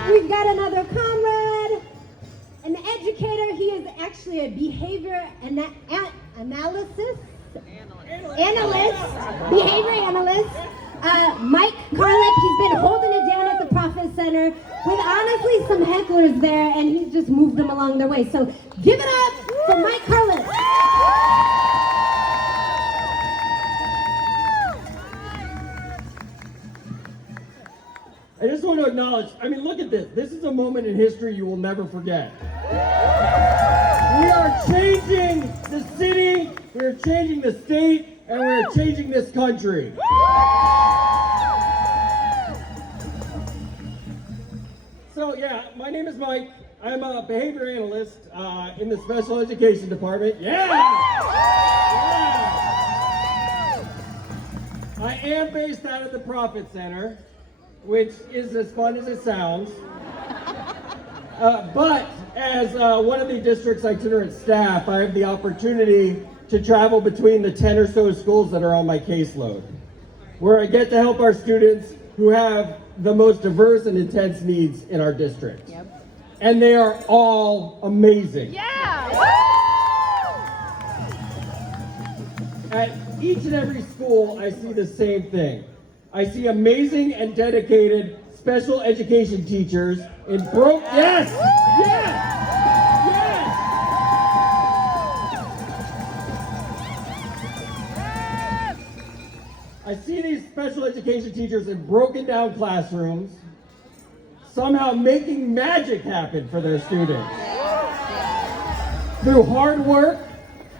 up, we've got another comrade, an educator. He is actually a behavior analyst, behavior analyst. Mike Carlip, he's been holding it down at the Profit Center with honestly some hecklers there, and he's just moved them along their way. So give it up for Mike Carlip. I just want to acknowledge, look at this. This is a moment in history you will never forget. We are changing the city, we are changing the state, and we are changing this country. So yeah, my name is Mike. I'm a behavior analyst in the special education department. Yeah! I am based out of the Profit Center, which is as fun as it sounds. But as one of the district's itinerant staff, I have the opportunity to travel between the 10 or so schools that are on my caseload, where I get to help our students who have the most diverse and intense needs in our district. Yep. And they are all amazing. Yeah! At each and every school, I see the same thing. I see amazing and dedicated special education teachers in yes! I see these special education teachers in broken down classrooms, somehow making magic happen for their students. Through hard work,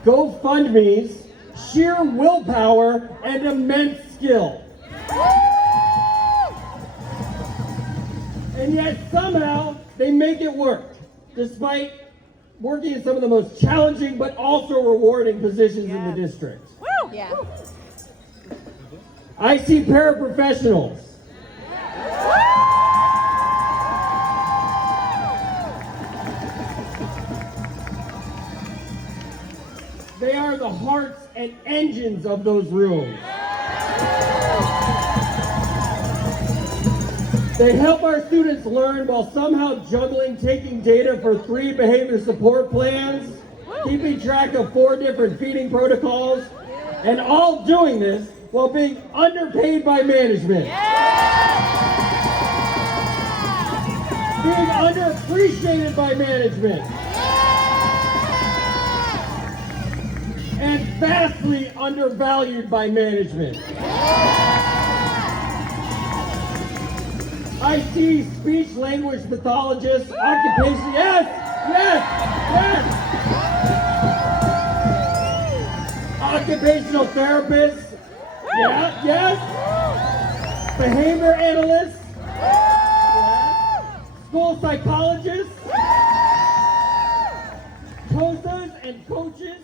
GoFundMes, sheer willpower, and immense skill. And yet somehow they make it work, despite working in some of the most challenging but also rewarding positions in the district. Woo! Yeah. I see paraprofessionals. They are the hearts and engines of those rooms. They help our students learn while somehow juggling taking data for 3 behavior support plans, keeping track of 4 different feeding protocols, and all doing this while being underpaid by management. Being underappreciated by management. And vastly undervalued by management. I see speech language pathologists, occupation, yes! Occupational therapists, yes! Behavior analysts, school psychologists, coaches and coaches,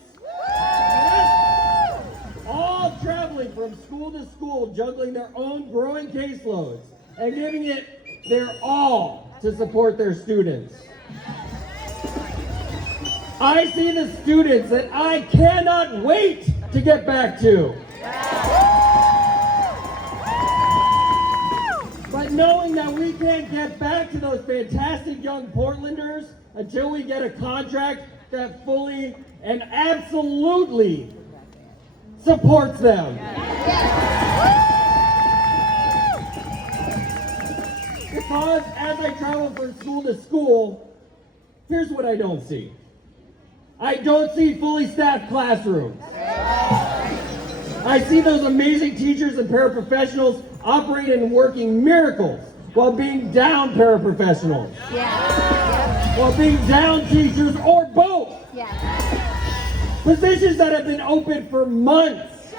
all traveling from school to school, juggling their own growing caseloads and giving it their all to support their students. I see the students that I cannot wait to get back to. But knowing that we can't get back to those fantastic young Portlanders until we get a contract that fully and absolutely supports them. Because as I travel from school to school, here's what I don't see. I don't see fully staffed classrooms. I see those amazing teachers and paraprofessionals operating and working miracles while being down paraprofessionals. While being down teachers or both. Positions that have been open for months,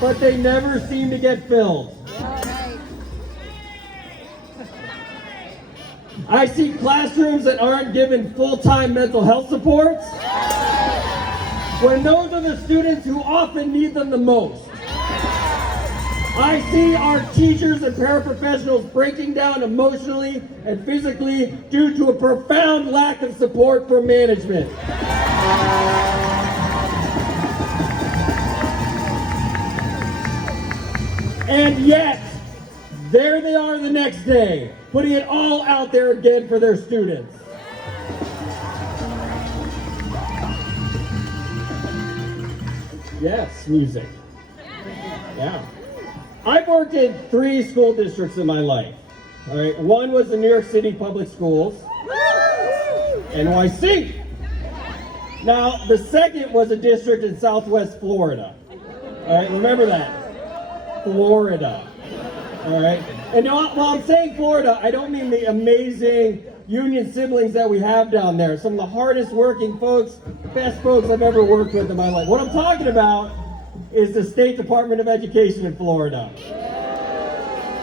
but they never seem to get filled. I see classrooms that aren't given full-time mental health supports, when those are the students who often need them the most. I see our teachers and paraprofessionals breaking down emotionally and physically due to a profound lack of support from management. And yet, there they are the next day, putting it all out there again for their students. Yes, music. Yeah. I've worked in 3 school districts in my life. All right, one was the New York City Public Schools, NYC. Now, the second was a district in Southwest Florida. All right, remember that. Florida. All right. And now, while I'm saying Florida, I don't mean the amazing union siblings that we have down there. Some of the hardest working folks, best folks I've ever worked with in my life. What I'm talking about is the State Department of Education in Florida.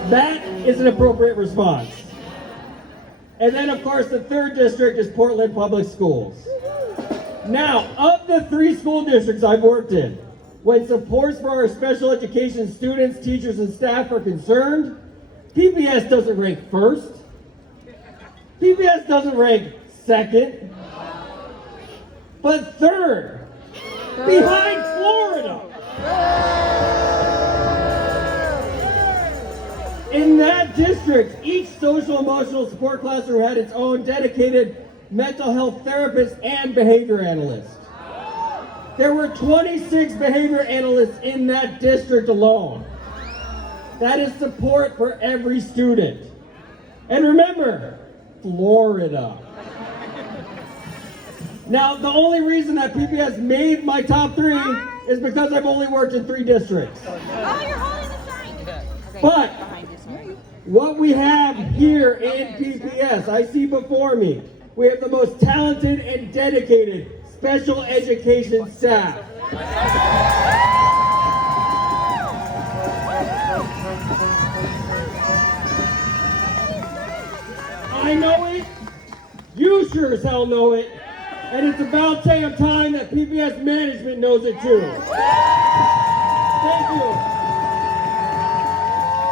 That is an appropriate response. And then, of course, the third district is Portland Public Schools. Now, of the 3 school districts I've worked in, when supports for our special education students, teachers, and staff are concerned, PPS doesn't rank first. PPS doesn't rank second, but third, behind Florida. In that district, each social emotional support classroom had its own dedicated mental health therapist and behavior analyst. There were 26 behavior analysts in that district alone. That is support for every student. And remember, Florida. Now, the only reason that PPS made my top 3 is because I've only worked in 3 districts. Oh, you're holding the sign. But what we have here in PPS, I see before me, we have the most talented and dedicated special education staff. I know it, you sure as hell know it, and it's about damn time that PPS management knows it too.